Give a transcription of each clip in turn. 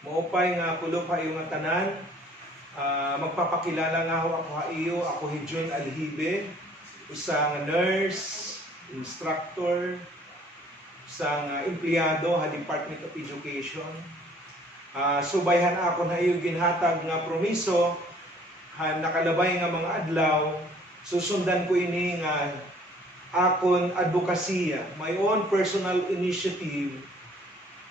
Maupay nga kulo pa iyo nga tanan. Magpapakilala nga ako iyo, ako John Alhibe, usang nurse, instructor, usang empleyado sa Department of Education. Subayhan ako na iyo ginhatag nga promiso, nakalabay nga mga adlaw, susundan ko ini nga akon advokasya, my own personal initiative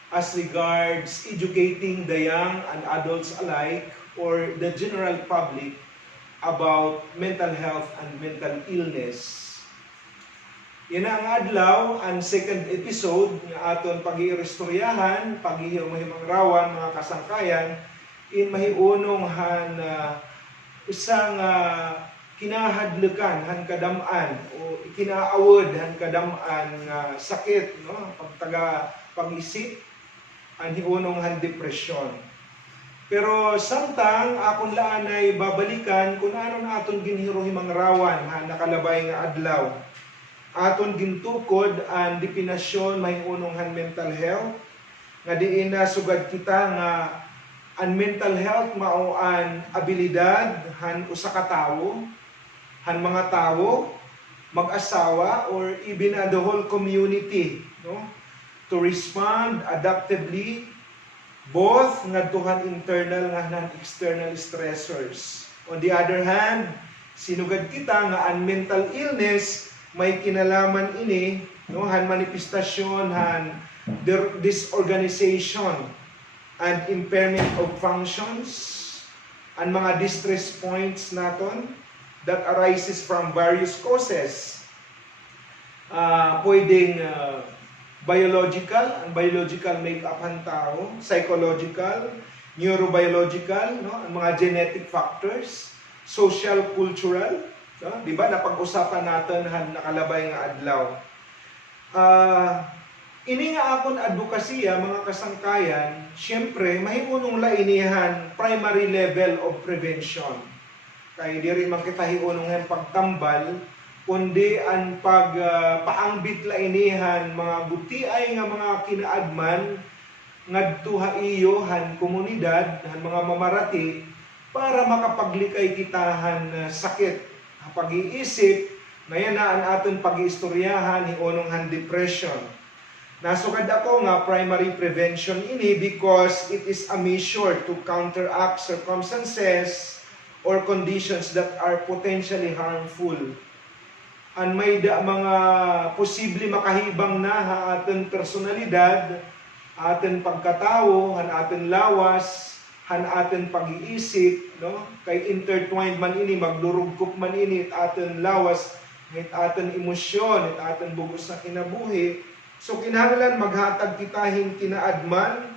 as regards educating the young and adults alike or the general public about mental health and mental illness. Yan ang adlaw, ang second episode nga aton pag-irestoryahan, pag-ihimang rawan, mga kasangkayan, in mahiunong han isang kinahadlukan han kadamaan o kinaawod han kadamaan nga sakit, no, pagtaga pag-isip, ang hiunong han depresyon. Pero samtang akon laan ay babalikan kung ano na aton ginhirohimang rawan han nakalabay nga adlaw. Aton gintukod ang definasyon mahiunong han mental health nga diin na sugad kita nga ang mental health mao ang abilidad han usa ka tawo, han mga tawo, mag-asawa or even the whole community, no, to respond adaptively both ngadtuhan internal nga external stressors. On the other hand, sinugad kita nga ang mental illness may kinalaman ini, no, han manifestasyon han disorganization and impairment of functions, ang mga distress points naton that arises from various causes. Pwedeng biological, ang biological makeup ng tao, psychological, neurobiological, no, ang mga genetic factors, social, cultural, no, di ba napag-usapan natin han nakalabay nga adlaw. Ini nga akon advokasya, mga kasangkayan, syempre mahiunong lainihan primary level of prevention. Kaya di rin makita hiunong pagtambal, kundi ang paangbit lainihan mga butiay nga mga kinaadman ngadto ha iyo han komunidad, han mga mamarati para makapaglikay kita han sakit, pag-iisip, ngayon na ang aton pag-iistoryahan hiunong han depression. Nasugad ako nga primary prevention ini because it is a measure to counteract circumstances or conditions that are potentially harmful. An may mga posible makahibang na ha aton personalidad, aton pagkatao, han aton lawas, han aton pag-iisip, no? Kay intertwined man ini, magdurugkop man ini aton lawas, it aton emosyon, it aton bugos na kinabuhi. So kinahanglan maghatag kitahin kinaadman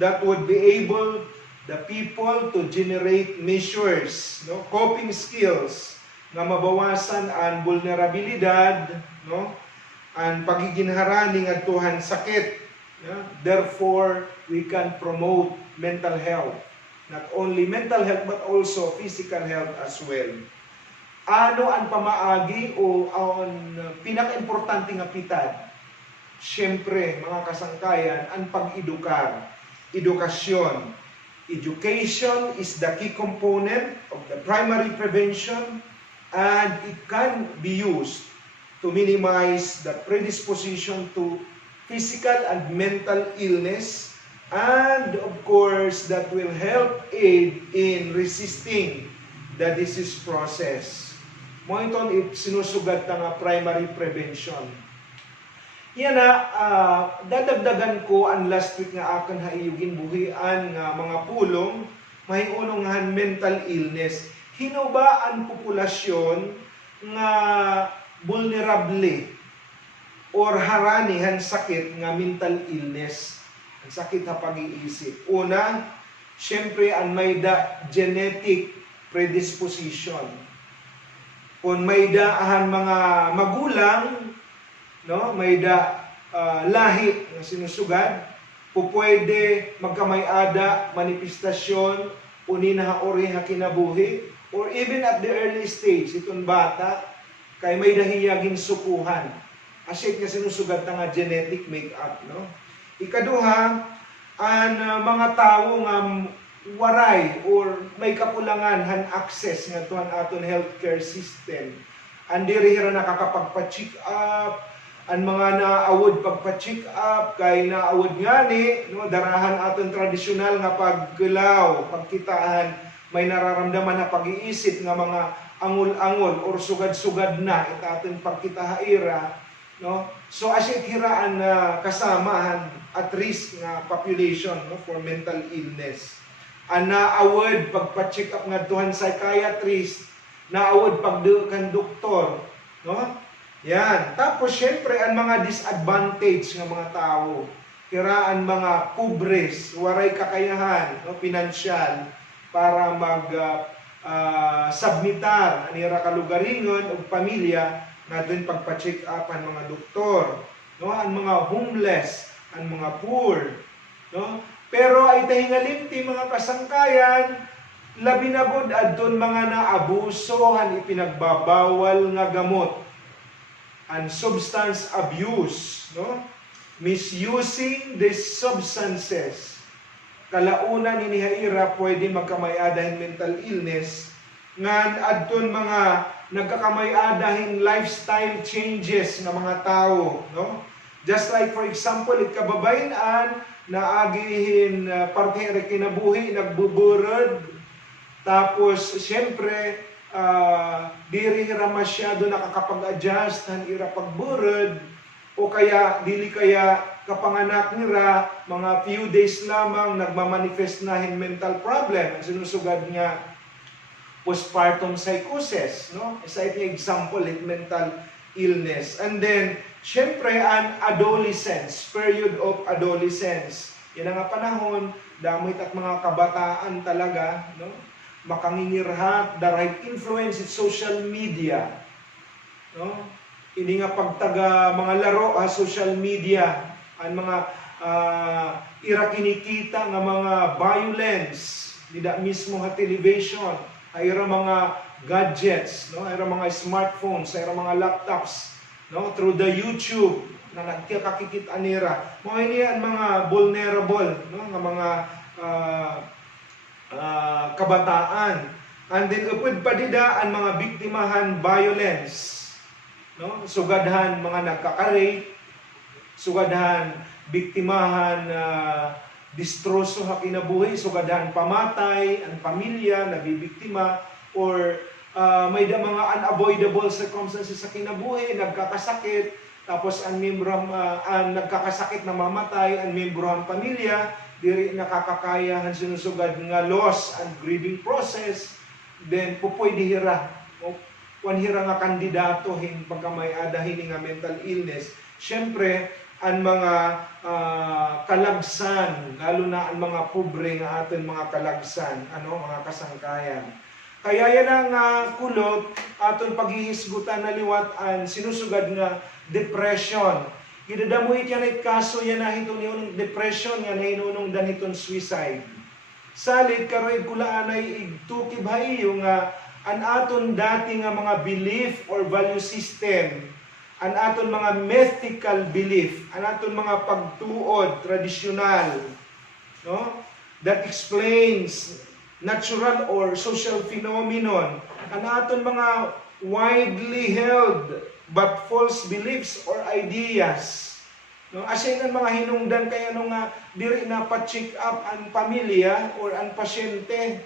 that would be able the people to generate measures, no, coping skills nga mabawasan ang vulnerabilidad, no, ang pagiginharani ngadtuhan sakit. Yeah? Therefore, we can promote mental health. Not only mental health but also physical health as well. Ano ang pamaagi o ang pinaka-importante nga pitad? Siyempre, mga kasangkayan, ang pag-edukar, edukasyon. Education is the key component of the primary prevention and it can be used to minimize the predisposition to physical and mental illness and of course that will help aid in resisting the disease process. Mo iton sinusugad nga primary prevention. Yan na, dadagdagan ko ang last week nga akan haiyugin buhian nga mga pulong, mahiunong nga mental illness. Hino ba ang populasyon nga vulnerable or haranihan sakit nga mental illness, ang sakit sa pag-iisip? Una, syempre ang may genetic predisposition. Kung may daahan mga magulang, no, may lahi na sinusugad, pupwede magkamay-ada, manifestasyon, unin ha ori ha kinabuhi, or even at the early stage, itong bata, kay may dahiyaging sukuhan. Asit nga sinusugad nga genetic makeup, no? Ikaduha, ang mga tawo nga waray or may kakulangan han access nga tuan aton healthcare system. Ang diri hira nakakapagpa-check up, ang mga naawod pagpa-check up kay naawod ngani no darahan aton tradisyonal nga pagkilaw, pagkitaan may nararamdaman na pag-iisip nga mga angol-angol or sugad-sugad na itaton pagkitahaira, no? So asya hiraan na kasamahan at risk nga population no for mental illness. Ang naawod pagpa-check up nga tuhan psychiatrist, naawod pagdukan doktor, no? Yan. Tapos syempre ang mga disadvantage nga mga tao, kiraan mga pobres, waray kakayahan, no, pinansyal para submitar anira kalugaringon ug pamilya nga doon pagpa-check up ang mga doktor, no, ang mga homeless, ang mga poor, no. Pero ay tahingalimti mga kasangkayan, labi na gud adton mga naabuso han ipinagbabawal nga gamot, and substance abuse, no, misusing these substances. Kalaunan inihaira pwede magkamay-adahin mental illness nga adton mga nagkakamay-adahin lifestyle changes ng mga tao, no? Just like for example, kababayan naagihin parte ra kinabuhi nagbuburod, tapos siyempre diri ra masyado nakakapag-adjust han ira pagburod, o kaya dili kaya kapanganak nira mga few days lamang nagmamanifest na hin mental problem, ang sinusugad nga postpartum psychosis, no? Isa ito example it mental illness. And then syempre ang adolescence, period of adolescence, yan ang panahon damit at mga kabataan talaga, no, makangingirhat the right influence in social media, no? Ini nga pagtaga mga laro social media, ang mga ira kinikita nga mga violence dida mismo ha television, ay ira mga gadgets, no, ay ira mga smartphones, ay ira mga laptops, no, through the YouTube na nagkakakikita nira mo ini ang mga vulnerable, no, nga mga kabataan. And then upod pa dida ang mga biktimahan violence, no, sugadhan mga nagkaka-rape, sugadhan biktimahan distroso ha kinabuhi, sugadhan pamatay ang pamilya nabibiktima, or may da mga unavoidable circumstances sa kinabuhi, nagkakasakit, tapos ang membro ang nagkakasakit na mamatay ang membro ang pamilya, diri nakakakayahan sinusugad nga loss and grieving process, then pupoy dihira hira nga kandidato hin pagkamay-adahin nga mental illness. Syempre ang mga kalagsan, lalo na ang mga pobre nga aton mga kalagsan, ano, mga kasangkayan. Kaya yan ang kulot aton paghihisgutan na liwat ang sinusugad nga depression. Idadamuhit yan ay kaso yan na hitong yung depression yan na hinunong dan hitong suicide. Salit karoy kulaan ay igtukib hayo nga an aton dati nga mga belief or value system, an aton mga mythical belief, an aton mga pagtuod tradisyonal, no, that explains natural or social phenomenon, an aton mga widely held but false beliefs or ideas, no, asya ang mga hinungdan kaya nung diri na pa-check up ang pamilya or ang pasyente,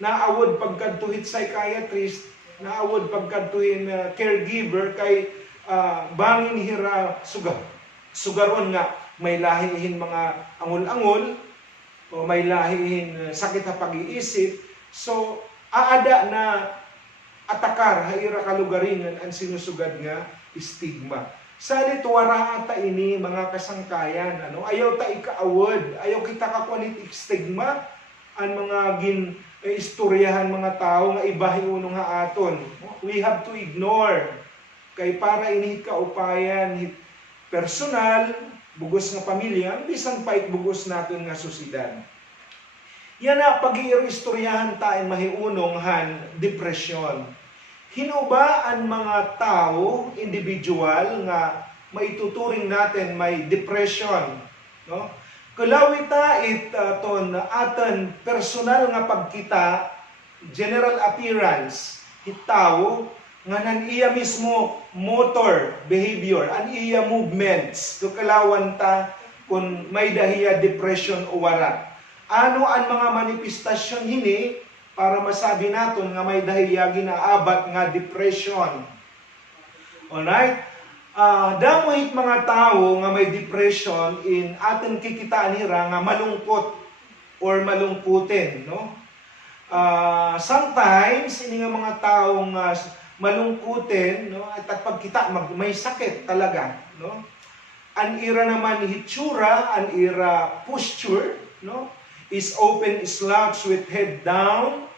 naawod pagkadtuhit psychiatrist, naawod pagkadtuhin caregiver kay bangin hira sugaron nga may lahihin mga angol-angol o may lahihin sakit sa pag-iisip, so aada na atakar haira kalugaringan ang sinusugad nga stigma. Salit wara ata ini mga kasangkayan, ano, ayaw ta ikaawod, ayaw kita kakuanit stigma ang mga istoryahan mga tao nga ibahi unong ha aton. We have to ignore kay para inihit ka upayan hit personal, bugos nga pamilya, bisan pa bugos natin nga susidad. Yan na pag-iiro istoryahan tayo mahiunong han depression. Hinuba ang mga tao, individual nga maituturing natin may depression, no? Kulawita ton aton personal nga pagkita, general appearance, hitaw, nga nan iya mismo motor behavior, an iya movements, kukalawan ta kung may dahiya depression o wara. Ano ang mga manifestasyon hini para masabi naton nga may dahiya ginaabat nga depression? Alright? Damoy mga tao nga may depression in aton kikitaan nira nga malungkot or malungkutin, no? Sometimes ini nga mga tao nga malungkutin, no, at pagkita may sakit talaga, no? An ira naman hitsura, an ira posture, no, is open slouch with head down,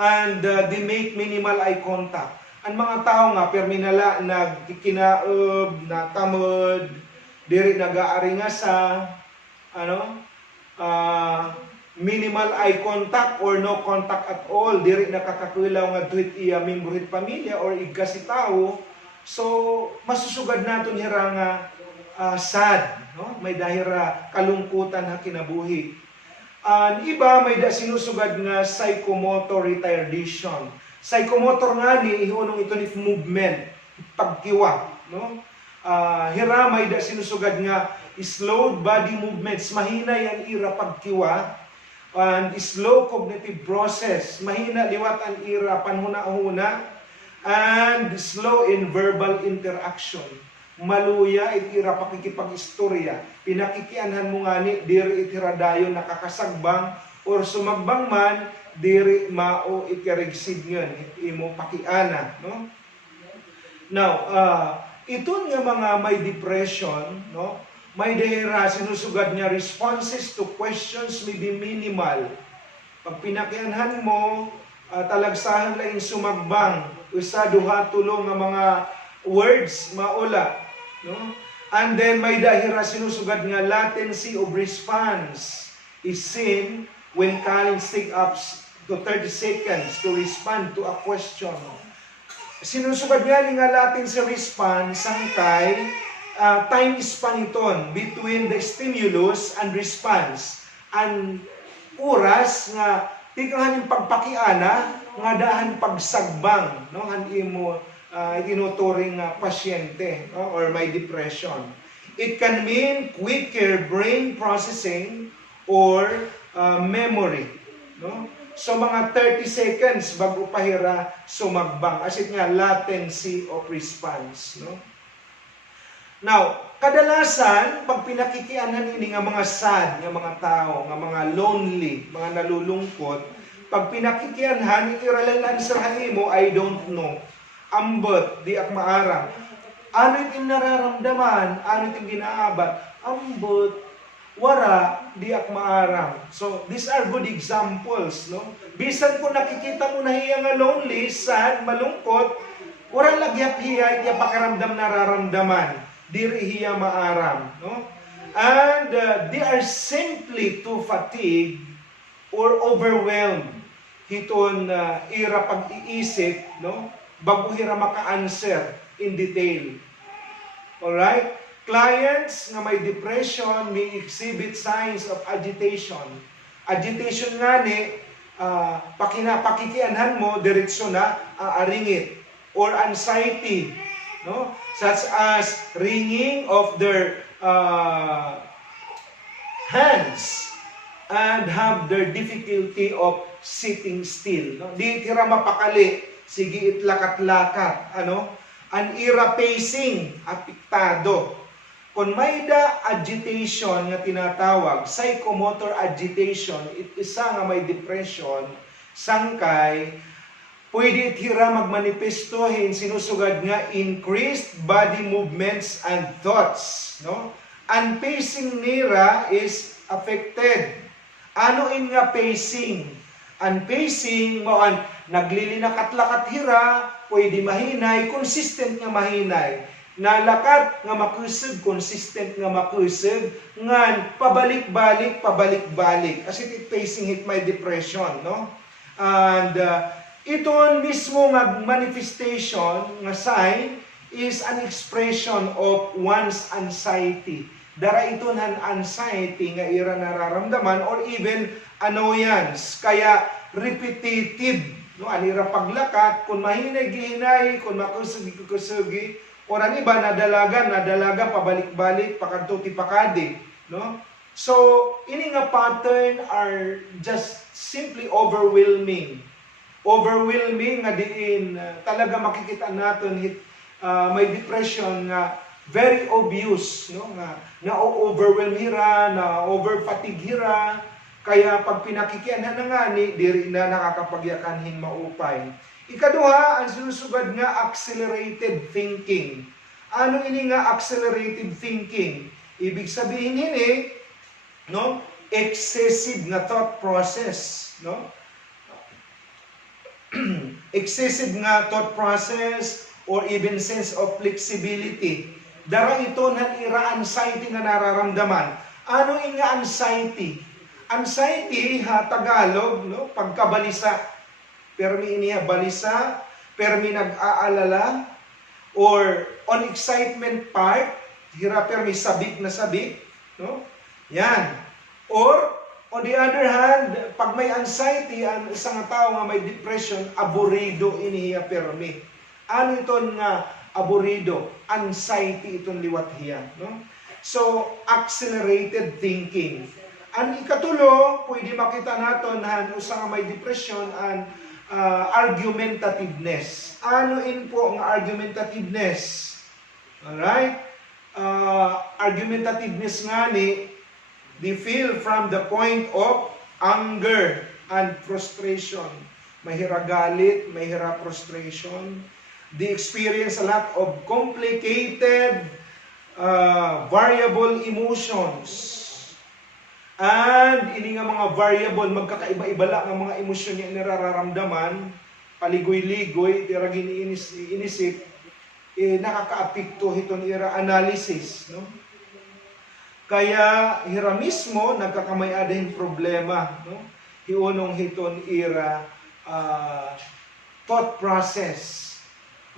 and they make minimal eye contact. Ang mga tao nga perminala nagkikinaob, natamod, diri nag-aari nga sa minimal eye contact or no contact at all, diri nakakakilaw nga duit iya member pamilya or igka si tao. So masusugad naton hira nga sad, no? May dahira kalungkutan ha kinabuhi. Iba may sinusugad nga psychomotor retardation. Psychomotor nga ni ihunong ito ni movement, pagkiwa, no? Hira may sinusugad nga slowed body movements, mahina yan ira pagkiwa, and slow cognitive process, mahina liwat ang ira panhuna-huna, and slow in verbal interaction. Maluya itira pakikipag-istorya, pinakikianhan mo nga ni diri itiradayon nakakasagbang or sumagbang man diri mao ikirigsid ngon imo pakiana, no? Now ito nga mga may depression, no, may dahira sinusugad niya responses to questions may be minimal. Pag pinakianhan mo talagsahan lain sumagbang usa duha tulo nga mga words maula, no? And then may dahira sinusugad nga latency of response is seen when Collins take up to 30 seconds to respond to a question. Sinusugad nga ni nga latency response sangkay time span iton between the stimulus and response. Ang oras nga tikahanin pagpakiana nga dahan pagsagbang, no, han imo itinuturing pasyente, no, or may depression. It can mean quicker brain processing or memory, no? So mga 30 seconds bago pahira sumagbang, as it nga latency of response, no? Now, kadalasan pag pinakikianan ini nga mga sad nga mga tao, nga mga lonely, mga nalulungkot, pag pinakikianhan itiralan sa mo, I don't know. Ambot di ak maarang. Ano yung nararamdaman? Ano yung ginaabat? Ambot, wara, di ak maarang. So, these are good examples, no? Bisan kung nakikita mo na hiya nga lonely, sad, malungkot, wala lagyap hiya, itiya pakiramdam nararamdaman. Diri hiya maaram, no? And they are simply too fatigued or overwhelmed. Hiton ira pag-iisip, no? Bago hira maka-answer in detail. Alright? Clients nga may depression may exhibit signs of agitation. Agitation nga ni, pakikianhan mo, diretsyo na, aringit. Or anxiety, no? Such as wringing of their hands and have their difficulty of sitting still. No? Di tira mapakali, sige itlakat-lakat, ano? An ira pacing, apektado. Kung may da agitation nga tinatawag, psychomotor agitation, isa nga may depression, sangkay, pwede itira magmanifestohin, sinusugad nga increased body movements and thoughts, no? Ang pacing nira is affected. Ano in nga pacing? Ang pacing mo ang naglilinakat-lakat hira, pwede mahinay, consistent nga mahinay. Nalakat nga makusog, consistent nga makusog, ngan pabalik-balik, pabalik-balik. Kasi it pacing hit my depression, no? And ito mismo nga manifestation, nga sign, is an expression of one's anxiety. Dara ito ng anxiety nga ira nararamdaman or even annoyance. Kaya repetitive. No? Anira paglakat, kung mahinay-gihinay, kung makusugi-kusugi, o ang iba, nadalaga, pabalik-balik, pakanto tipakadi. No? So, ini nga pattern are just simply overwhelming. Overwhelming nga diin, talaga makikita natin may depression nga very obvious, no? Nga na-overwhelm hira, na-overfatigue hira, kaya pag pinakikianhan na nga ni, diri na nakakapagyakanhin maupay. Ikaduha, ang sinusugad nga accelerated thinking. Ano ini nga accelerated thinking? Ibig sabihin ini, no? Excessive na thought process, no? Excessive nga thought process or even sense of flexibility. Dara ito na ira anxiety nga nararamdaman. Ano nga anxiety? Anxiety, Tagalog, no? Pagkabalisa. Permi iniya balisa, permi nag-aalala, or on excitement part, hira permi sabik na sabik, no? Yan. Or, on the other hand, pag may anxiety, ang isang tao nga may depression, aburido iniya permi. Ano ito nga aburido? Anxiety itong liwat hiya, no? So, accelerated thinking. Ang ikatulo, pwede makita natin na usang may depression and argumentativeness. Ano po ang argumentativeness? Alright? Argumentativeness nga ni, they feel from the point of anger and frustration. Mahira galit, mahira frustration. They experience a lot of complicated, variable emotions. And ini nga mga variable, magkakaiba-iba nga mga emosyon niya nararamdaman, paligoy-ligoy, tira inisip, nakaka-apekto hiton ira analysis, no? Kaya hira mismo nagkakamay-adahin problema, no? Hiunong hiton ira thought process.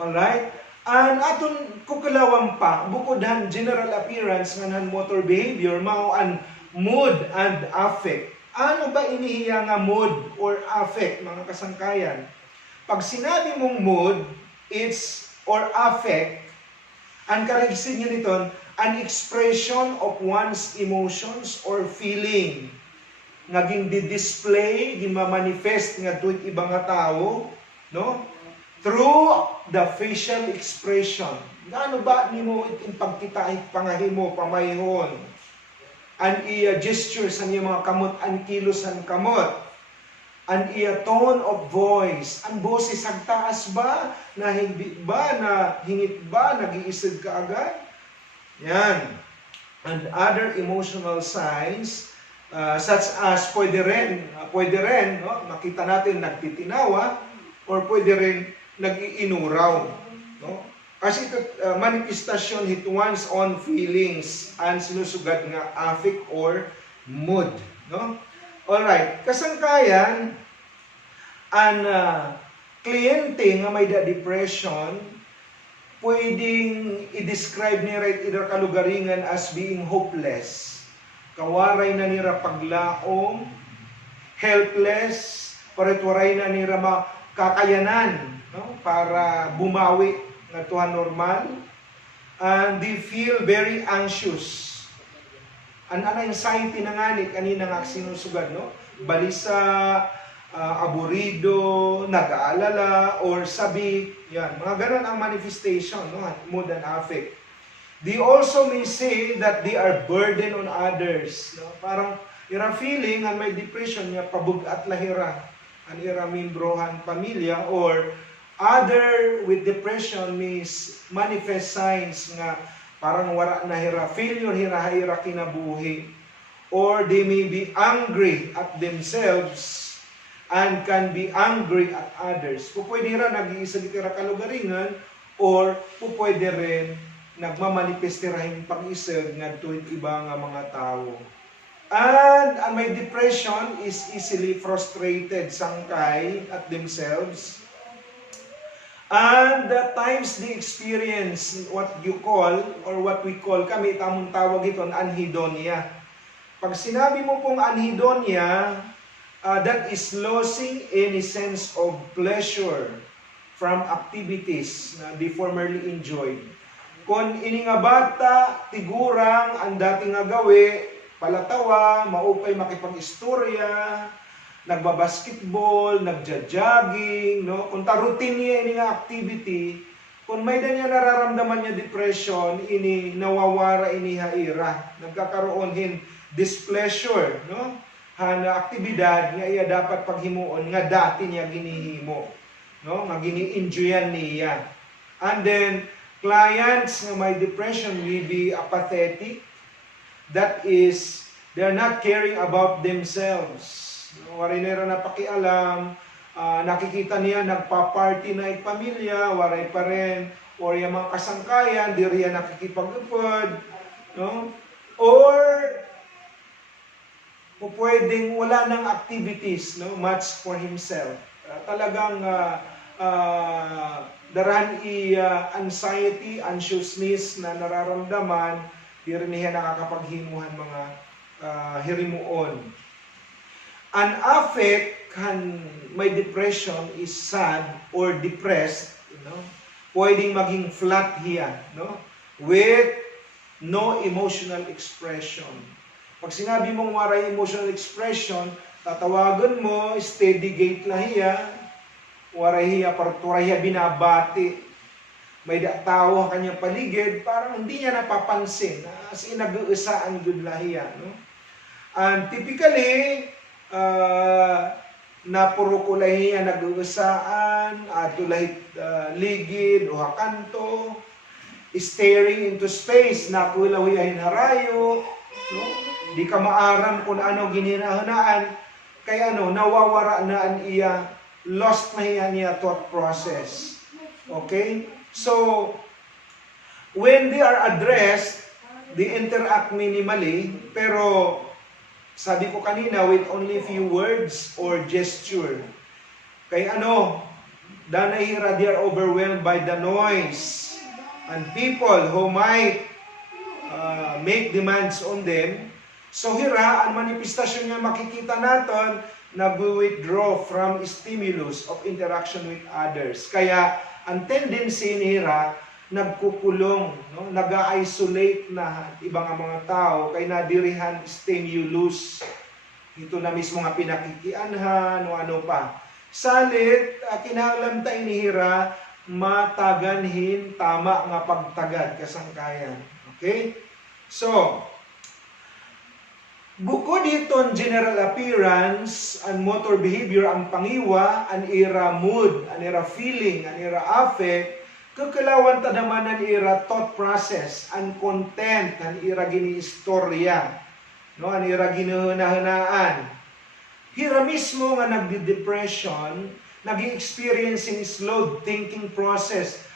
Alright? And aton kukulawang pa, bukod han general appearance ng motor behavior, mao an mood and affect. Ano ba inihiya nga mood or affect, mga kasangkayan? Pag sinabi mong mood, it's or affect, ang karigsin nyo nito, an expression of one's emotions or feeling. Naging di-display, gimamanifest nga tuwid ibang nga tao, no? Through the facial expression. Ano ba ni mo iting pagkita, pangahimo, pamayhon? An iya gestures, ang iya mga kamot, ang kilos, ang kamot. An iya tone of voice. Ang boses, ang taas ba? Nahigit ba? Nahingit ba? Nag-iisig ka agad? Yan. And other emotional signs, such as pwede rin, no? Makita natin nagtitinawa, or pwede rin nag-iinuraw. No? Kasi ito, manifestation hit one's own feelings and sinusugad nga affect or mood. No? Alright, kasangkayan, ang kliyente nga may depression, pwedeng i-describe ni right either kalugaringan as being hopeless. Kawaray na nira paglaom, helpless, paritwaray na nira makakayanan, no? Para bumawi na tuhan normal, and they feel very anxious. Ang anxiety na nga ni kanina nga sinusugad, no? Balisa, aburido, nag-aalala, or sabi, yan. Mga ganun ang manifestation, no? Mood and affect. They also may say that they are burden on others. No? Parang ira feeling ang may depression niya, pabugat lahira. Ang ira membrohan pamilya, or other with depression means manifest signs nga parang wala na hira, failure hira kinabuhi, or they may be angry at themselves and can be angry at others. Pupwede rin nag-iisag itira kalugaringan, or pupwede rin nagmamanifestirahin pag-isag nga tuwid iba nga mga tao. And may depression is easily frustrated sangkay at themselves. And the times they experience what you call or what we call, kami tamong tawag ito, anhedonia. Pag sinabi mo pong anhedonia, that is losing any sense of pleasure from activities na di formerly enjoyed. Kung ini nga bata, tigurang ang dating nga gawi, palatawa, maupay makipag-istorya, nagbabasketball, nagja-jogging, no? Kung routine niya ini nga activity, kung may niya nararamdaman niya depression, ini nawawara ini haira, nagkakaroon hin displeasure, no? Na aktibidad nga iya dapat paghimuon nga dati niya ginihimo, no? Nga gini-enjoyan niya. And then clients nga may depression will be apathetic. That is, they're not caring about themselves. Waray nila na pakialam, nakikita niya nagpa-party na pamilya, waray pa rin, or yung mga kasangkayan, di riyan nakikipag-upod, no? Or pwedeng wala ng activities, no, much for himself. Talagang daran anxiety, anxiousness na nararamdaman, di rin niya nakakapaghimuhan mga hirimuon. An affect kan may depression is sad or depressed, you know, pwedeng maging flat hiya, no, with no emotional expression. Pag sinabi mong waray emotional expression, tatawagan mo, steady gate lang hiya, waray hiya, parturay hiya binabati. May tao kanyang paligid, parang hindi niya napapansin, as in nag-uusaan good lang hiya, no? And typically, na puro kulay niya nag-uusaan, tulay ligid o hakanto, staring into space, nakulawiyahin harayo, no? Di ka maaram kung ano gininahanaan, kaya nawawara na ang iya, lost na niya thought process. Okay? So, when they are addressed, they interact minimally, pero sabi ko kanina, with only few words or gesture. Kaya danahira, they are overwhelmed by the noise. And people who might make demands on them. So hira, ang manifestasyon nga makikita natin, nag-withdraw from stimulus of interaction with others. Kaya, ang tendency ni hira, nagkukulong, no? Nag-isolate na ibang mga tao, kay nadirihan stimulus. Ito na mismo nga pinakikianhan, o ano pa. Salit, kinahanglan tayo ni hira, mataganhin tama nga pagtagad kasangkayan. Okay? So, bukod dito ang general appearance and motor behavior, ang pangiwa, ang ira mood, ang ira feeling, ang ira affect, kakalawan ta naman ang ira thought process, ang content, ang ira gini-istorya, no? Ang ira ginuhunahunaan. Hira mismo nga nagdi-depression, nag-experiencing slow thinking process.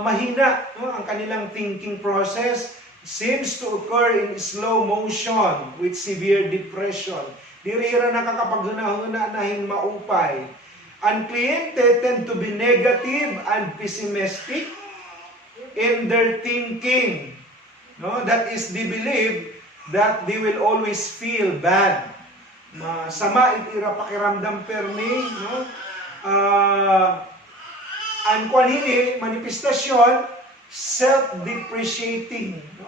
Mahina, no? Ang kanilang thinking process seems to occur in slow motion with severe depression. Dirira nakakapaghunahuna na hing maupay. Ang kliyente tend to be negative and pessimistic in their thinking. No? That is, they believe that they will always feel bad. Masama itira pakiramdam permi, no? Ang kwanhini, manifestasyon, self-depreciating. No?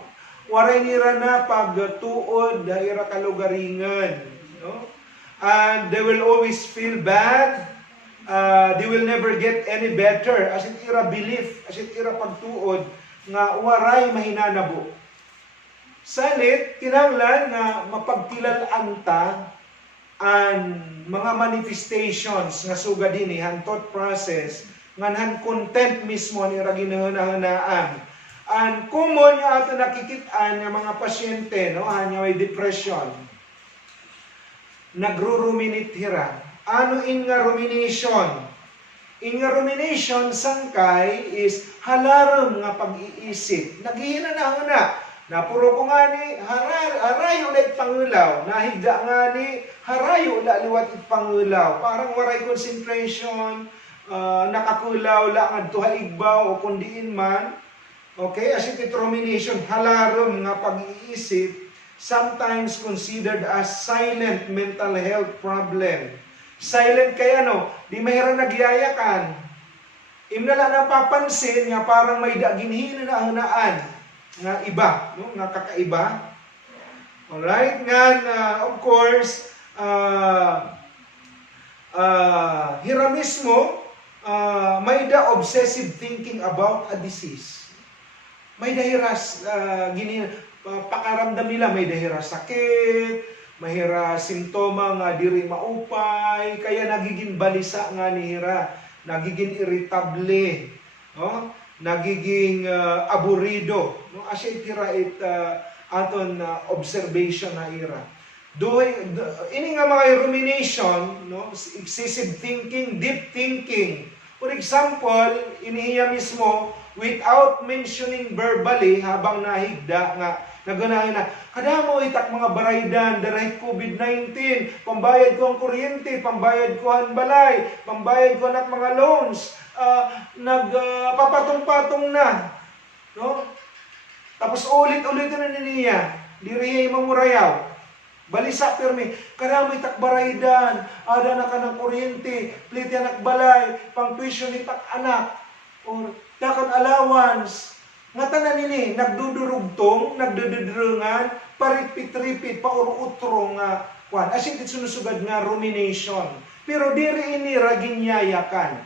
Waray nira na pagtuod, ira kalugaringan. No? And they will always feel bad. They will never get any better. As it ira belief, as it ira pagtuod, nga waray mahinanabo. Salit, kinanglan nga mapagkilalaan ta ang mga manifestations nga suga dinhi, ang thought process, nganhan content mismo ni ra ginahunahunaan. And common nga ato nakikitaan nga mga pasyente, no, hanya may depression. Nagro-ruminate hira. Ano in nga rumination? In nga rumination, sangkay is halarom nga pag-iisip. Naghihina na. Napuro ko nga ni, harayo ulit pangulaw. Nahigda nga ni, harayo ulit liwat it pangulaw. Parang waray concentration, nakakulaw lang adto haigbaw o kundiin man. Okay, as it rumination, halarom nga pag-iisip, sometimes considered as silent mental health problem. Silent kay ano, di mahira nagyayakan. Imnala na papansin nga parang may daginhin na hunaan nga iba, no? Nga kakaiba. Alright, nga of course, hira mismo, may da obsessive thinking about a disease. May dahiras, pakaramdam nila, may dahiras sakit, mahira simptoma nga diri maupay, kaya nagiging balisa nga ni hira, nagiging irritable, no? Nagiging aburido, no? Asya itira aton observation na ira. Ini nga mga rumination, no? Excessive thinking, deep thinking. For example, inihiya mismo, without mentioning verbally, habang nahigda nga, naganahin na, kada mo itak mga baraydan, dahil COVID-19, pambayad ko ang kuryente, pambayad ko ang balay, pambayad ko anak mga loans, nagpapatong-patong na. No? Tapos ulit-ulit na niya, diriya yung mamurayaw. Balisa permi, kada mo itak baraydan, ada na ka ng kuryente, pliti anak balay, pang tuition itak anak, or dakat allowance, nga tanan nini, nagdudurugtong, nagdududurungan, paripit-ripit, paurutro nga, kwan. As it sinusugad nga rumination. Pero diri ini raginyayakan.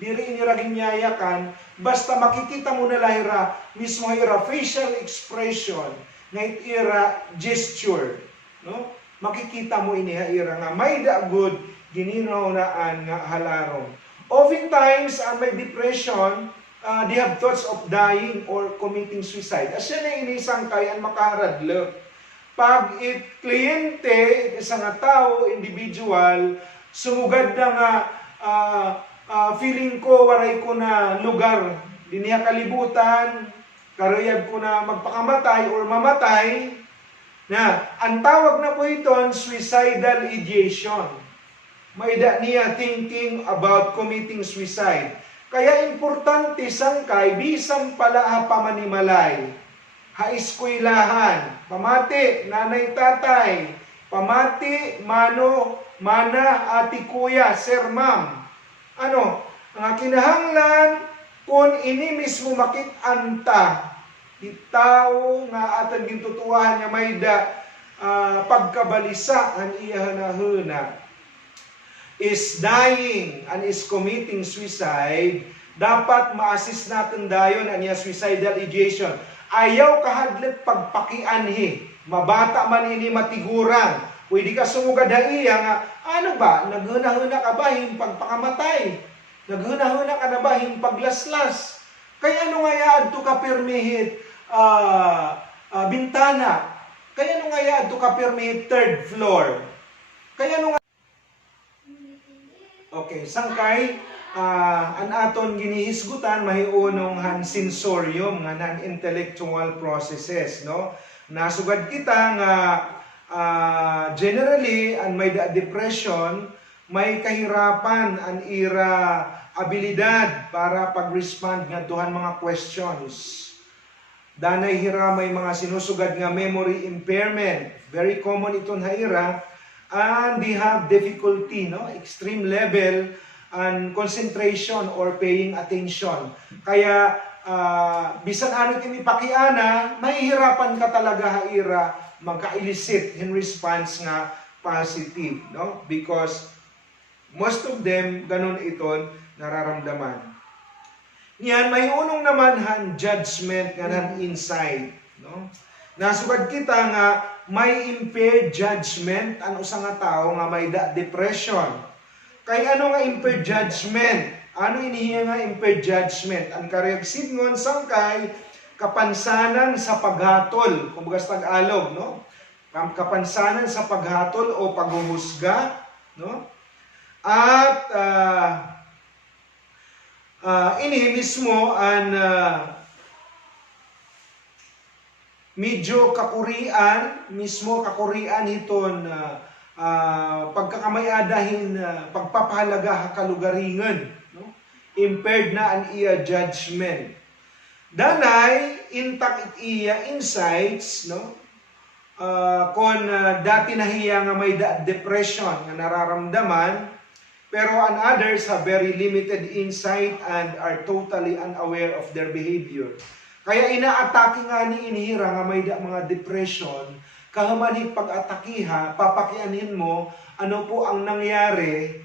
Diri ini raginyayakan, basta makikita mo na lahira, mismo ira facial expression, nga ira gesture. No? Makikita mo ini ira nga, may dagod, gininunaan nga halarong. Oftentimes, may depression, they have thoughts of dying or committing suicide. Asya na inisang kayan makaradlo. Pag kliyente, isang tao, individual, sumugad na nga, feeling ko, waray ko na lugar, diniya kalibutan, karayag ko na magpakamatay or mamatay, na ang tawag na po ito, suicidal ideation. Maida niya thinking about committing suicide. Kaya importante sangkay, bisan pala pamanimalay, eskwelahan, pamati, nanay tatay, pamati, mano, mana, ati kuya, sir ma'am. Ano, ang kinahanglan, kung ini mismo makitanta, itaw nga atan gintutuhan niya may pagkabalisa ang iyahanahuna, is dying and is committing suicide, dapat ma-assist natin dayon ang iya suicidal ideation. Ayaw kahadlit pagpakianhi, mabata man ini matiguran, pwede ka sumugad iya nga, ano ba, naghuna-huna ka ba yung pagpakamatay? Naghuna-huna ka na ba yung paglaslas? Kaya ano nga yaad to ka permihit bintana? Kaya ano nga yaad to ka permihit third floor? Kaya ano nga okay, sangkay, an aton ginihisgutan, mahiunong han sensorium, nga non-intellectual processes, no? Nasugad kita nga, generally, an may depression, may kahirapan, an ira abilidad para pag-respond nga duhan mga questions. Danay hira may mga sinusugad nga memory impairment. Very common iton haira. And they have difficulty, no? Extreme level and concentration or paying attention. Kaya, bisan ano kini pakiana, mahihirapan ka talaga haira magka-elicit in response nga positive, no? Because most of them, ganun iton nararamdaman. Yan, may unong naman han judgment nga han insight, no? Nasugad kita nga may impaired judgment ano sa nga tao nga may depression. Kay ano nga impaired judgment? Ano inihiya nga impaired judgment? Ang kareyag sidngon sangkay kapansanan sa paghatol, kumbaga sa Tagalog, no? Kapansanan sa paghatol o paghuhusga, no? At ini mismo ang medyo kakurian, mismo kakurian hiton pagkakamayadahin pagpapahalaga kalugaringan, no? impaired na ang iya judgment. Danay, intact iya insights, no? Kung dati nahiya nga may depression nga nararamdaman, pero an others have very limited insight and are totally unaware of their behavior. Kaya inaatake nga ni inhira nga may mga depression, kahamani pag-atakiha, papakianin mo, ano po ang nangyari,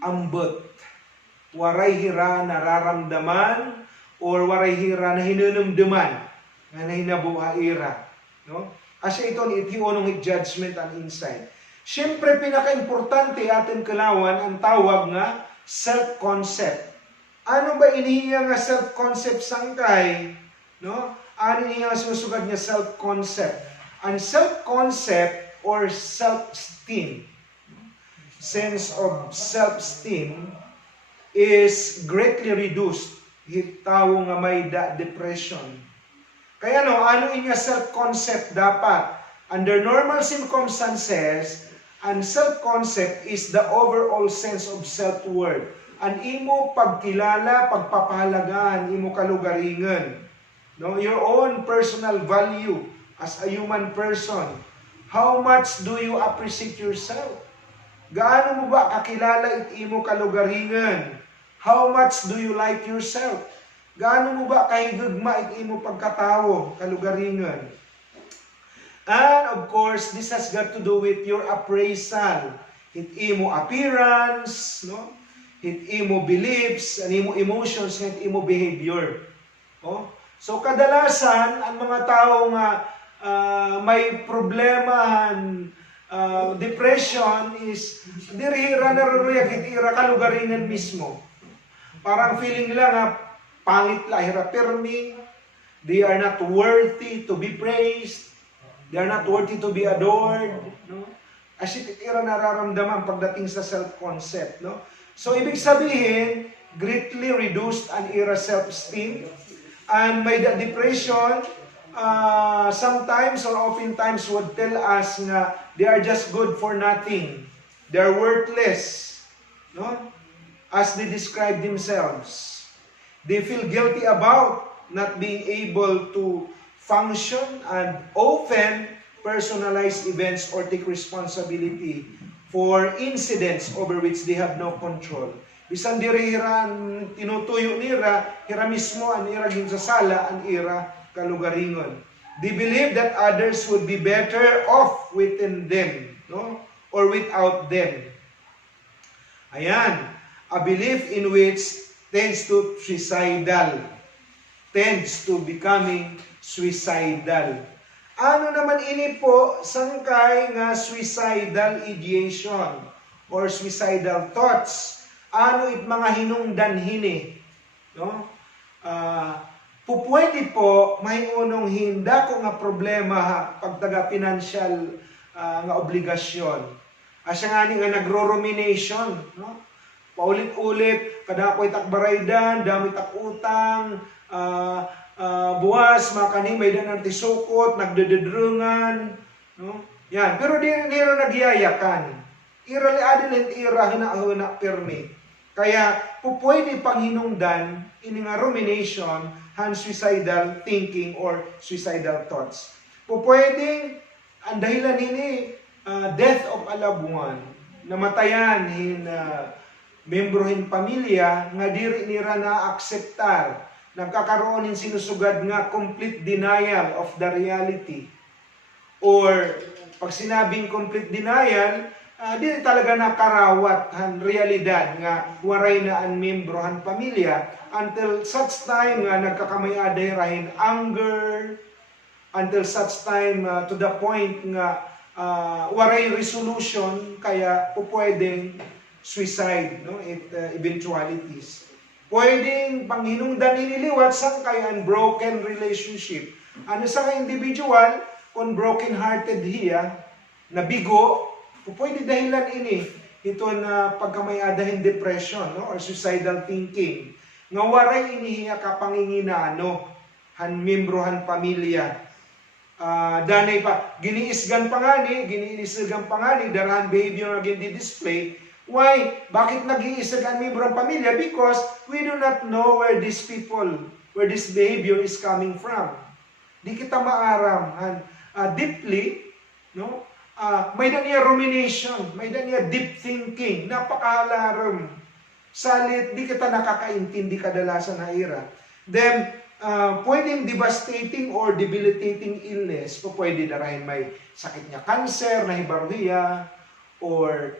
ambot. Waray hira nararamdaman, or waray hira na hinunumduman, nga na hinabuhaira. No? Kasi ito, itiunong judgment and insight. Siyempre, pinaka-importante atin kalawan ang tawag nga self-concept. Ano ba inihiya nga self-concept sangkay? No? Ano inihiya nga susugad nga self-concept? Ang self-concept or self-esteem, sense of self-esteem, is greatly reduced. Hitaw nga may depression. Kaya ano inya self-concept dapat? Under normal circumstances, ang self-concept is the overall sense of self-worth. Ang imo pagkilala, pagpapahalagaan, imo kalugaringan. No? Your own personal value as a human person. How much do you appreciate yourself? Gaano mo ba kakilala it imo kalugaringan? How much do you like yourself? Gaano mo ba kahigugma it imo pagkatawo, kalugaringan? And of course, this has got to do with your appraisal. It imo appearance, no? It imo beliefs, and imo emotions, and imo behavior. Oh? So kadalasan, ang mga tao nga may problemahan, depression is dirihira naruruyag itira kalugaringan mismo. Parang feeling nila nga pangit la hiraperming, they are not worthy to be praised, they are not worthy to be adored, no? As itira nararamdaman pagdating sa self-concept, no? So ibig sabihin, greatly reduced ang ira self-esteem, and may depression, sometimes or oftentimes would tell us na they are just good for nothing, they are worthless, no? As they describe themselves. They feel guilty about not being able to function and often personalize events or take responsibility for incidents over which they have no control. Bisan diri hira tinutuyo nira, hira mismo ang ira gin sa sala, ang ira kalugaringon. They believe that others would be better off within them, no? Or without them. Ayan, a belief in which tends to becoming suicidal. Ano naman ini po sangkay nga suicidal ideation or suicidal thoughts? Ano it mga hinungdan hini? No? Pupwede po may unong hinda ko nga problema pagtaga financial nga obligasyon. Asya nga nga nagro-rumination, no? Paulit-ulit, kada ako'y takbaraydan, dami tak utang, buwas, makani, may danang tisukot, nagdededrungan, no? Yan, pero di nila nagyayakan. Ira li adilin ira hina permi. Kaya, pupwede pang hinungdan, ini nga rumination, han suicidal thinking or suicidal thoughts. Pupwede, ang dahilan ini, death of a loved one, namatayan hin membrohin pamilya nga diri nira na akseptar, nagkakaroon ng sinusugad nga complete denial of the reality. Or pag sinabing complete denial, di talaga nakarawat ang realidad nga waray na ang membrohan pamilya until such time nga nagkakamay-aday rahin anger, until such time to the point nga waray resolution kaya pupwedeng suicide, no? Eventualities. Pwedeng panghinungdan nililiwat sang kaya broken relationship. Ano sa individual, kung broken-hearted hiya, nabigo, pwede dahilan ini, ito na pagkamayadahin depression, no? Or suicidal thinking. Nga waray inihiya ka panginginano, han membrohan pamilya. Danay pa, giniisgan pa nga ni, darahan behavior na di-display, Why? Bakit nag-iisag ang miyembro ng pamilya? Because we do not know where these people, where this behavior is coming from. Di kita maaram deeply, no? May na niya rumination, may na niya deep thinking, napakahalaram. Salit, di kita nakakaintindi kadalasan na ira. Then, pwedeng devastating or debilitating illness, pwede darahin may sakit niya, cancer, nahibaruhiya, or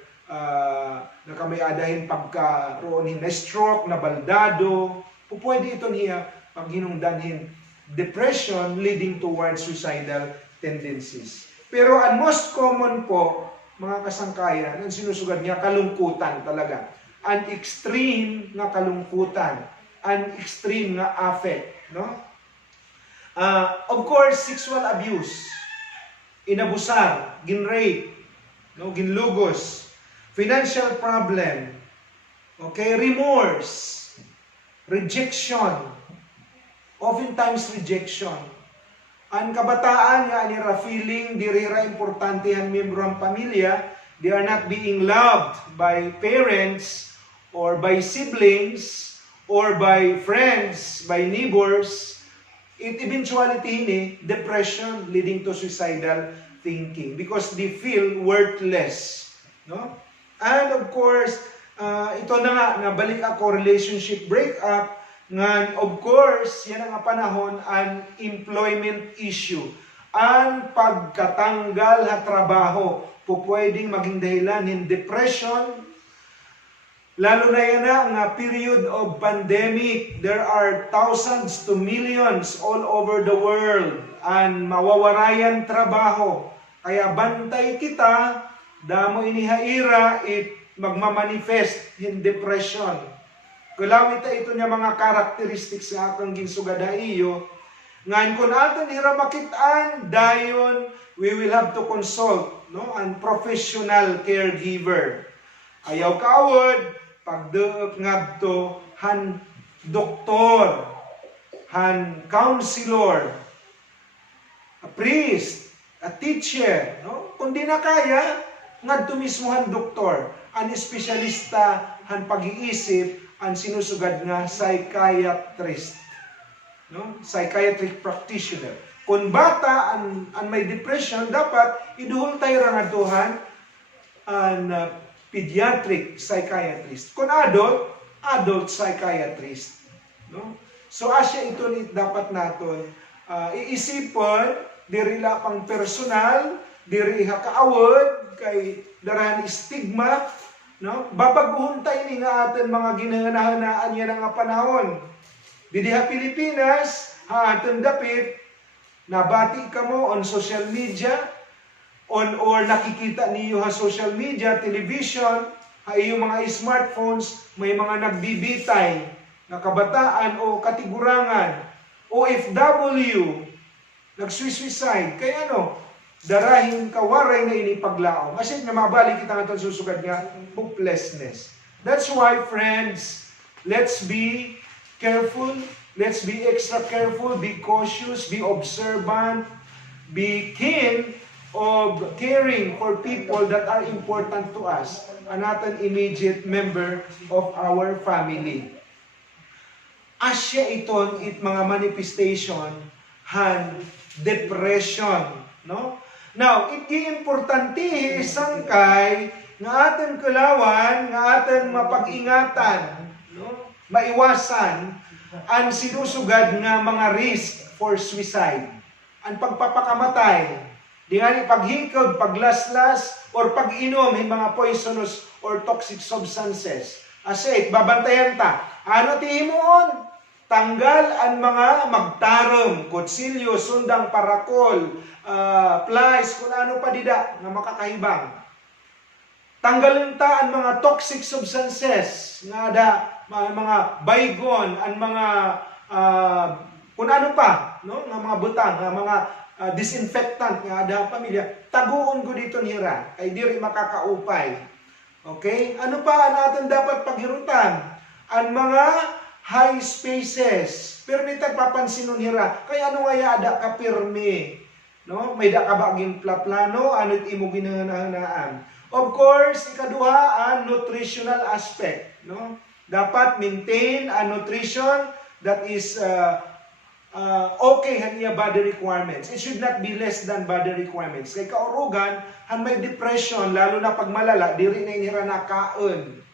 nakamay adahin pagkaroon na stroke, na baldado, pwede ito niya pag hinungdanhin depression leading towards suicidal tendencies. Pero ang most common po, mga kasangkayan, ang sinusugad niya, kalungkutan talaga. An extreme na kalungkutan, an extreme na affect, no? Of course, sexual abuse, inabusar, ginrape, no, ginlugos, financial problem, okay, remorse, rejection, oftentimes rejection. Ang kabataan nga nira feeling dirira importante ang miyembro ng pamilya, they are not being loved by parents or by siblings or by friends, by neighbors. It eventually depression leading to suicidal thinking because they feel worthless, no? And of course, ito na nga, nabalik ako, relationship breakup, nga of course, yan ang panahon, an employment issue. Ang pagkatanggal na trabaho, pwedeng maging dahilan ng depression, lalo na yan nga period of pandemic. There are thousands to millions all over the world ang mawawarayan trabaho. Kaya bantay kita, damo inihaira, it magmamanifest in depression. Kulawit ito niya mga characteristics nga akong ginsugad iyo. Ngayon kung aton ira makitaan, dayon we will have to consult, no, an professional caregiver. Ayaw kaawod, pagduok ngadto han doktor, han counselor, a priest, a teacher, no? Kung di na kaya, ngadto mismo han doktor, an espesyalista han pag-iisip, ang sinusugad nga psychiatrist, no? Psychiatric practitioner. Kung bata ang may depression, dapat iduhol tayo rangaduhan ang pediatric psychiatrist. Kung adult psychiatrist, no? So asya ito dapat naton iisipon, diri pang personal, diri kaawod kay darahan stigma, no? Babaguhon tayo ni nga atin mga ginahanahanaan niya nga panahon. Didiha Pilipinas, atin dapit, nabati ka mo on social media, or nakikita niyo ha social media, television, ha iyong mga smartphones, may mga nagbibitay na kabataan o katigurangan, OFW, nagsuicide, kaya darahin kawaray na inipaglao. Kasi na mabalik kita nga susugad nga, hopelessness. That's why, friends, let's be careful, let's be extra careful, be cautious, be observant, be keen of caring for people that are important to us, an ating immediate member of our family. Asya iton mga manifestation han depression, no? Now, iti-importante isang kay nga atin kulawan, nga atin mapag-ingatan, no? Maiwasan ang sinusugad nga mga risk for suicide. Ang pagpapakamatay, di nga ni paghikod, paglaslas, or pag-inom ng mga poisonous or toxic substances. Asik, babantayan ta. Ano tihimoon? Tanggal ang mga magtarong, kutsilyo, sundang parakol, flies, kung ano pa dida na makakahibang. Tanggalin ta ang mga toxic substances, nga ada, mga baygon, ang mga, kung ano pa, no? Nga mga butang, nga mga disinfectant, nga ada pamilya. Taguon ko dito nira, kay diri makakaupay. Okay? Ano pa natin dapat paghirutan? Ang mga high spaces. Pero may tagpapansin nun hira. Kaya ano nga ada ka pirmi? No? May da ka ba aging plano? Ano imo ginanahanaan? Of course, ikaduha ang nutritional aspect, no? Dapat maintain a nutrition that is okay han iya body requirements. It should not be less than body requirements. Kay kaurugan, han may depression, lalo na pag malala, diri na inira na kaon.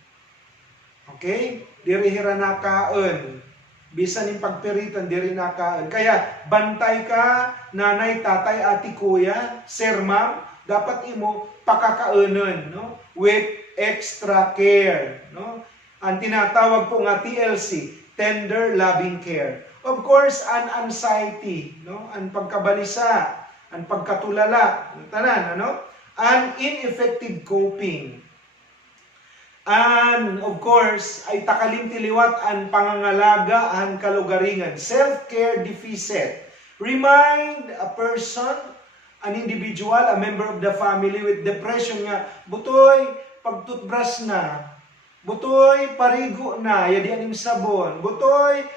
Okay? Diri hira na kaon. Bisan yung pagpiritan, diri na kaon. Kaya, bantay ka, nanay, tatay, ati, kuya, sir, ma'am, dapat imo pakakaonon, no? With extra care, no? Ang tinatawag po nga TLC, tender loving care. Of course, an anxiety, no? Ang pagkabalisa, ang pagkatulala, tanan, ano? An ineffective coping. And of course, ay takalimtiliwat ang pangangalaga ang kalugaringan. Self-care deficit. Remind a person, an individual, a member of the family with depression nga, butoy, pag-toothbrush na, butoy, parigo na, yadian im sabon, butoy,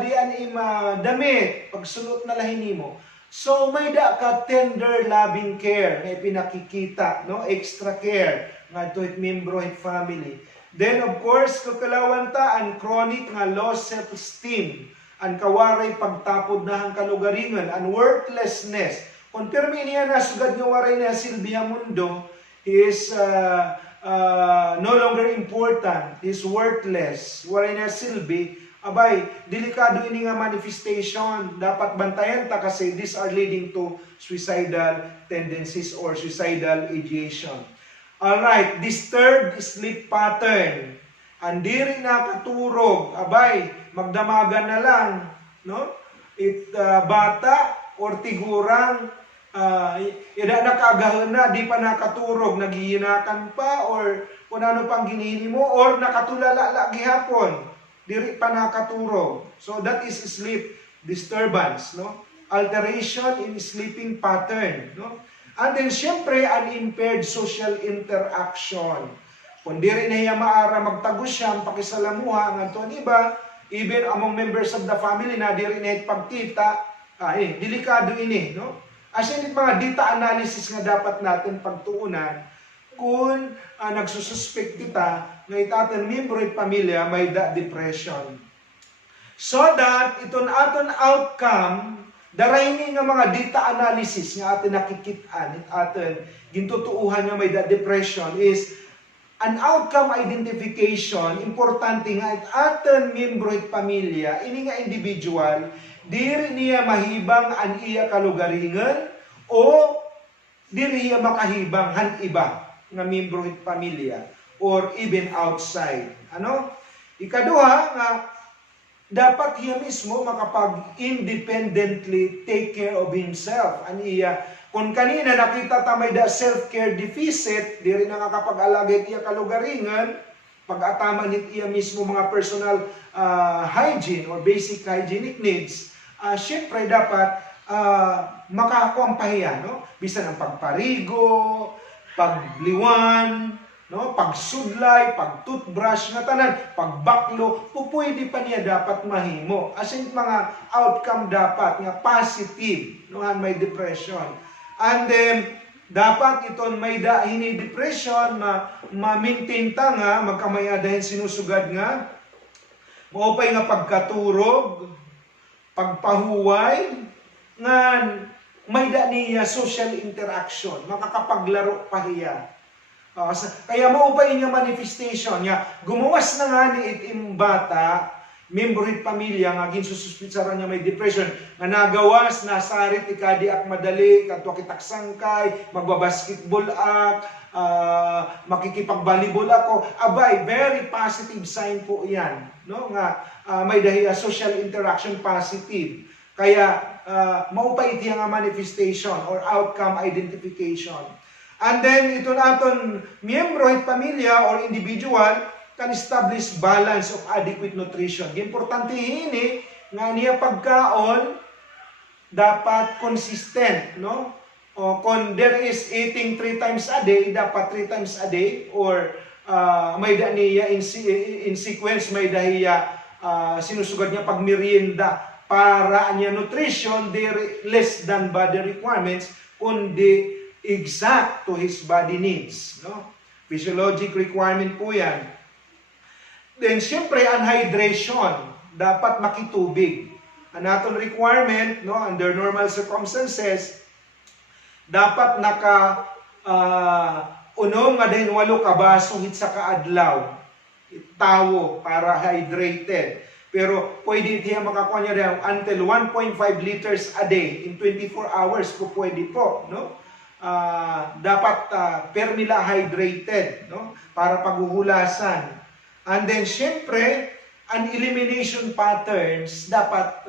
dian im damit, pagsulot na lahin mo. So, may da ka tender loving care, may pinakikita, no? Extra care, nga ito it membro it family. Then, of course, kakalawan ta, ang chronic nga low self-esteem, ang kawaray pagtapod na ang kalugaringan, ang worthlessness. Kung termi niya na sugad nga waray na silbihan mundo, he is no longer important, he is worthless, waray na silbi, abay, delikado ini nga manifestation. Dapat bantayan ta kasi these are leading to suicidal tendencies or suicidal ideation. Alright, disturbed sleep pattern. Andiri na katurog, abay, magdamagan na lang, no? Bata or tigurang, ida na kaagahan na, di pa nakaturog, naghihinakan pa, or kung ano pang ginihini mo, or nakatulala lagi hapon, diri pa nakaturog. So that is sleep disturbance, no? Alteration in sleeping pattern, no? And then, syempre, unimpaired social interaction. Kung diri na hiya maara magtagos siya, pakisalamuha ang anton iba, even among members of the family na diri na pagkita, delikado ini, no? As in, mga data analysis nga dapat natin pagtuunan kung nagsususpect kita na itaton membro at pamilya may depression. So that, iton aton outcome, darayni nga mga data analysis nga atin nakikitaan, atin gintutuuhan nga may depression is an outcome identification, importante nga atin membro at pamilya, ini nga individual, diri niya mahibang an iya kalugaringan o diri niya makahibang han iba nga membro at pamilya or even outside. Ano? Ikaduha nga dapat hiya mismo makapag-independently take care of himself. An iya, kung kanina nakita ta may self-care deficit, diri na nakapag-alagay iya kalugaringan, pag-atama nit iya mismo mga personal hygiene or basic hygienic needs, syempre dapat makakuampahiya, no? Bisan ang pagparigo, pagliwan, no, pagsudlay, pag-toothbrush nga tanan, pagbaklo, pupwede pa niya dapat mahimo. As in, mga outcome dapat nga positive, no, may depression. And then, dapat iton may hini depression, ma-maintain ta nga, magkamaya dahil sinusugad nga, maupay nga pagkaturog, pagpahuway, nga may niya social interaction, makakapaglaro pa hiya. Kaya maupay niya manifestation niya. Gumawas na nga ni itim bata, member it pamilya, nga ginsususpitsaran niya may depression, nga nagawas, nasarit, ikadi ak madali, katwa kitaksangkay, magbabasketball ak, makikipagbalibol ako. Abay, very positive sign po yan. No? Nga, may dahiya social interaction positive. Kaya, maupay iti nga manifestation or outcome identification. And then, ito naton miyembro at pamilya or individual can establish balance of adequate nutrition. Importante ini nga niya pagkaon dapat consistent, no? O kung there is eating 3 times a day, dapat 3 times a day or may da niya in sequence may dahiya sinusugad niya pag merienda para niya nutrition less than body requirements kundi exact to his body needs. No? Physiologic requirement po yan. Then, syempre, ang hydration. Dapat makitubig. Ang aton requirement, no, under normal circumstances, dapat unom nga din 8 ka baso hit sa kaadlaw. Tawo para hydrated. Pero pwede itiya makakuha niya rin until 1.5 liters a day in 24 hours po pwede po, no? Dapat permila hydrated, no? Para paghuhulasan. And then syempre, ang elimination patterns dapat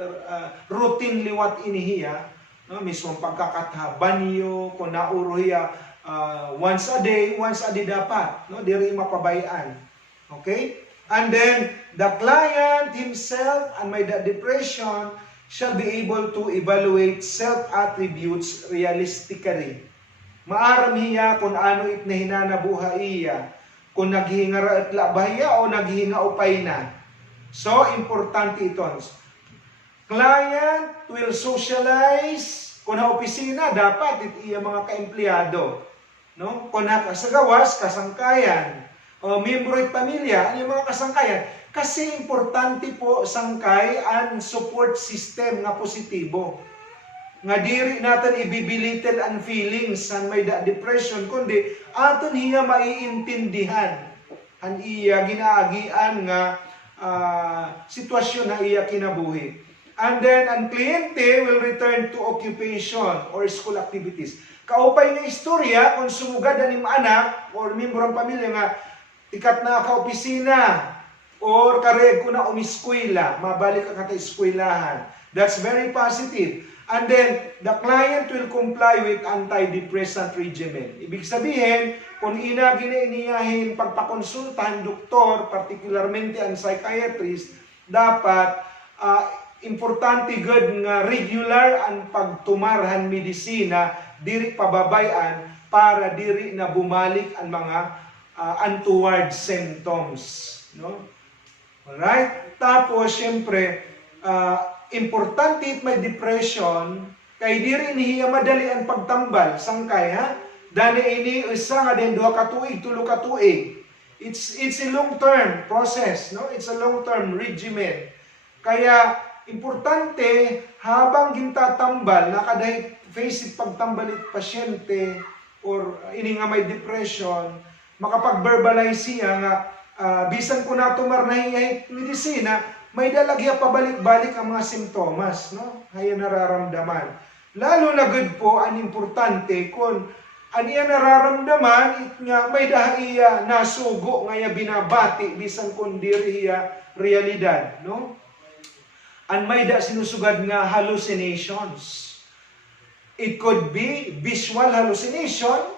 routine liwat inihiya, no? Mismong pagkakatha, banyo, kung nauruhiya once a day dapat, no? Diri mapabayaan. Okay? And then, the client himself and may depression shall be able to evaluate self-attributes realistically. Maaram hiya kung ano it na hinanabuhay iya, kung naghihingara at labaya o naghihinga upay na. So, importante ito. Client will socialize, kung na opisina, dapat iya mga kaempleyado. No? Kung sa gawas, kasangkayan, o miyembro at pamilya, ano yung mga kasangkayan? Kasi importante po sangkay ang support system nga positibo. Nga diri natin ibibilitin ang feelings ang may depression, kundi aton hiya maiintindihan ang iya ginaagian nga sitwasyon na iya kinabuhi. And then, ang kliyente will return to occupation or school activities. Kaupay nga istorya, kung sumugad aning anak or miyembro ng pamilya nga tikat na ka opisina or kareg ko na umiskwela, mabalik ka kata eskwelahan. That's very positive. And then, the client will comply with antidepressant regimen. Ibig sabihin, kung ina ginainiyahin pagpakonsultahan doktor, particularmente ang psychiatrist, dapat importante good nga regular ang pagtumarhan medisina, diri pababayan para diri na bumalik ang mga untoward symptoms, no? Alright? Tapos, syempre, importante it may depression, kay diri niya madali ang pagtambal, sangkay, ha? Dani ini isa nga din 2 ka tuig, 3 ka tuig. It's a long-term process, no? It's a long-term regimen. Kaya, importante, habang gintatambal, nakadahi face it pagtambalit pasyente, or ini nga may depression, makapag-verbalize siya nga bisan ko na tumar na hingay medisina, may dalagya pabalik-balik ang mga simptomas, no? Haya nararamdaman. Lalo na good po, ang importante, kung aniya nararamdaman, nga may dahiya nasugo, ngaya binabati, bisan kung diriya realidad, no? Ang may da sinusugad nga hallucinations. It could be visual hallucination,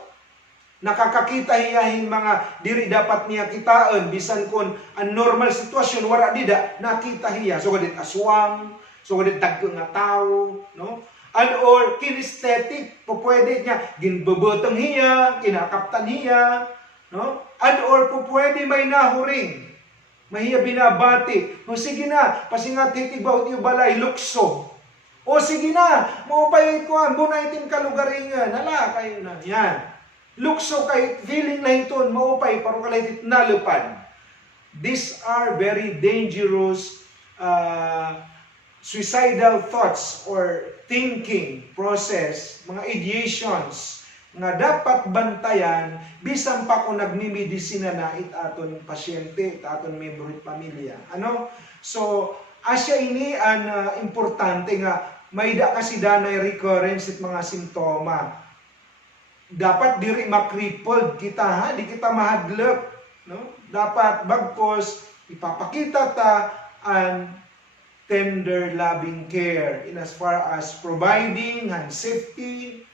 nakakakita hiyahin mga diri dapat niya kitaan, bisan kun ang normal sitwasyon wala dida nakita hiya, so kadit aswang, so kadit dagko nga tao, no? And or kinesthetic, pupwede niya ginbubutang hiya, kinakaptan hiya, no? And or pupwede may nahuring, mahiya binabati, o sige na pasingat hitibaw ti balay lukso, o sige na maupay ko ang bunay tim kalugaringan, hala kayo na yan. Lukso kay feeling na ito, maupay, parang kalay nalupad. These are very dangerous suicidal thoughts or thinking process, mga ideations, nga dapat bantayan, bisan pa kung nagmimedisina na aton pasyente, aton membro at pamilya. Ano? So, asya ini ang importante nga, may da kasi danay recurrence at mga simptoma. Dapat diri makripod kita, ha? Di kita mahadlok, no? Dapat bagpos ipapakita ta ang tender loving care in as far as providing and safety,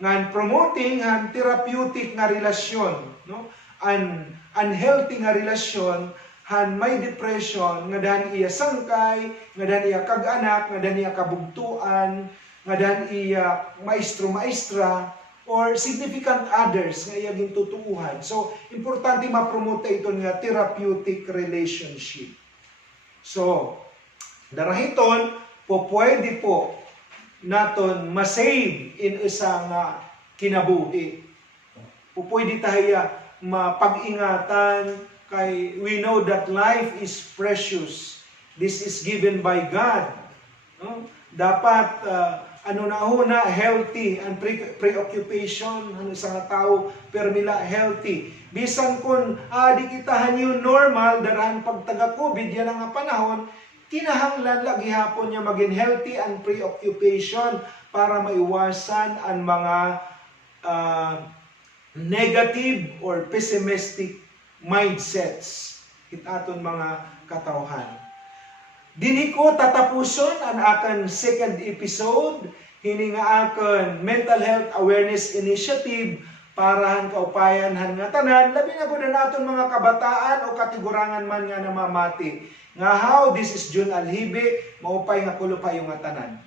and promoting and therapeutic nga relasyon, no? An unhealthy nga relasyon han may depression nga dan iya sangkay, nga dan iya kag-anak, nga dan iya kabugtuan, nga dan iya maestro-maestra, or significant others nga iyang tutuuhan. So, importante ma-promote ito nga therapeutic relationship. So, darahiton, pwede po naton ma-save in isang kinabuhi. Pupwede tayo mapag-ingatan kay we know that life is precious. This is given by God. No? Dapat healthy and preoccupation sa nga tao permila healthy. Bisan kun di kita hanyo normal darahan pag taga-COVID yan nga panahon, kinahanglan lagi hapon niya maging healthy and preoccupation para maiwasan ang mga negative or pessimistic mindsets itaton mga katawhan. Dinhi ko tatapuson ang akan second episode hini nga akan mental health awareness initiative para kaupayan nga tanan labi na gud naton mga kabataan o katigurangan man nga namamati. Nga how this is June Alhibe maupay nga kulupayo nga tanan.